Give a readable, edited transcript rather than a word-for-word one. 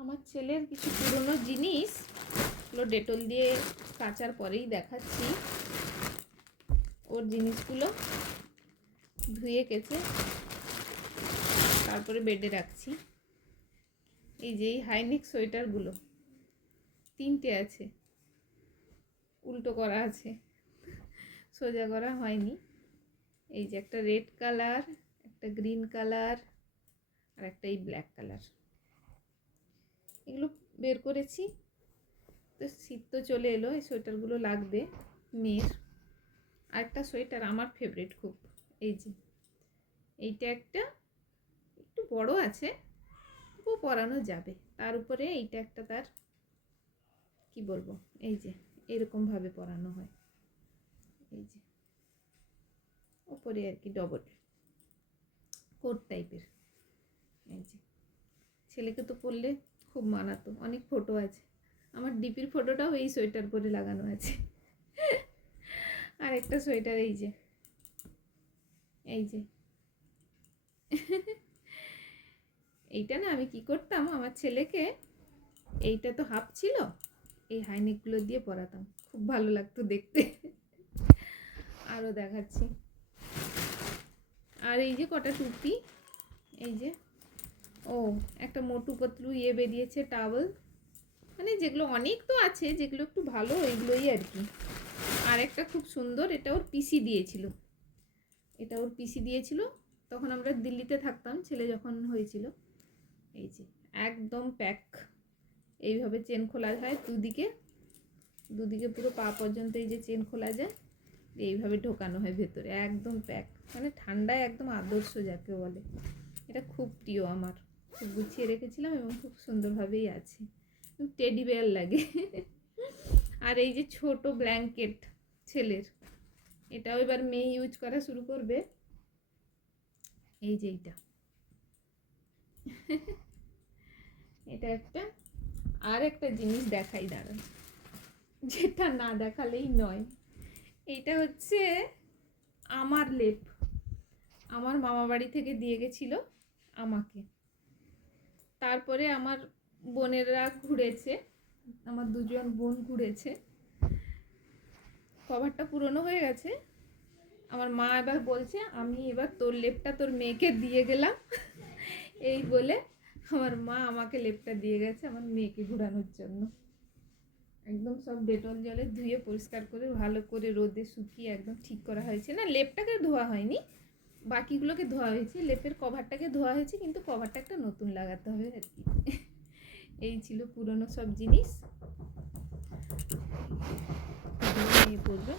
আমার ছেলের কিছু পুরনো জিনিস ওগুলো ডেটল দিয়ে কাচার পরেই দেখাচ্ছি। ওর জিনিসগুলো ধুয়ে কেচে তারপরে বেডে রাখছি। এই যে এই হাইনেক সোয়েটারগুলো 3টে আছে, উল্টো করা আছে, সোজা করা হয়নি। এই যে একটা রেড কালার, একটা গ্রিন কালার আর একটা এই ব্ল্যাক কালার, এগুলো বের করেছি। তো শীত তো চলে এলো, এই সোয়েটারগুলো লাগবে মেয়ের। আর একটা সোয়েটার আমার ফেভারিট খুব, এই যে এইটা একটা একটু বড় আছে, তবু পরানো যাবে। তার উপরে এইটা একটা, তার কি বলবো, এই যে এরকমভাবে পরানো হয়, এই যে ওপরে আর কি ডবল কোট টাইপের। এই যে ছেলেকে তো পরলে খুব মানাতো, অনেক ফটো আছে। আমার ডিপির ফটোটাও এই সোয়েটার পরে লাগানো আছে। আর একটা সোয়েটার এই যে, এই যে এইটা না আমি কি করতাম, আমার ছেলেকে এইটা তো হাফ ছিল, এই হাইনেকগুলো দিয়ে পরাতাম, খুব ভালো লাগতো দেখতে। আরও দেখাচ্ছি। আর এই যে কটা টুপি, এই যে ও একটা মোটু পাতলু ইয়ে বেরিয়েছে টাওয়েল, মানে যেগুলো অনেক তো আছে, যেগুলো একটু ভালো ওইগুলোই আর কি। আর একটা খুব সুন্দর, এটা ওর পিসি দিয়েছিল, এটা ওর পিসি দিয়েছিল তখন আমরা দিল্লিতে থাকতাম, ছেলে যখন হয়েছিল। এই যে একদম প্যাক, এইভাবে চেন খোলা হয় দুদিকে, দুদিকে পুরো পা পর্যন্ত এই যে চেন খোলা যায়, এইভাবে ঢোকানো হয় ভেতরে, একদম প্যাক, মানে ঠান্ডায় একদম আদর্শ যাকে বলে। এটা খুব প্রিয় আমার, খুব গুছিয়ে রেখেছিলাম এবং খুব সুন্দরভাবেই আছে, টেডি বেয়ার লাগে। আর এই যে ছোট ব্ল্যাঙ্কেট ছেলের, এটাও এবার মেয়ে ইউজ করা শুরু করবে। এই যে এইটা, এটা একটা। আর একটা জিনিস দেখাই দাঁড়ান, যেটা না দেখালেই নয়। এইটা হচ্ছে আমার লেপ, আমার মামা বাড়ি থেকে দিয়ে গেছিল আমাকে। তারপরে আমার বোনেরা ঘুরেছে, আমার দুজন বোন ঘুরেছে, কভারটা পুরনো হয়ে গেছে। আমার মা এবার বলছে আমি এবার তোর লেপটা তোর মেয়েকে দিয়ে গেলাম। এই বলে আমার মা আমাকে লেপটা দিয়ে গেছে আমার মেয়েকে ঘোরানোর জন্য। একদম সব ডেটল জলে ধুয়ে পরিষ্কার করে ভালো করে রোদে শুকিয়ে একদম ঠিক করা হয়েছে। না, লেপটাকে ধোয়া হয়নি, বাকিগুলোকে ধোয়া হয়েছে, লেপের কভারটাকে ধোয়া হয়েছে, কিন্তু কভারটা একটা নতুন লাগাতে হবে আর কি। এই ছিল পুরনো সব জিনিস, নিয়ে পড়বে।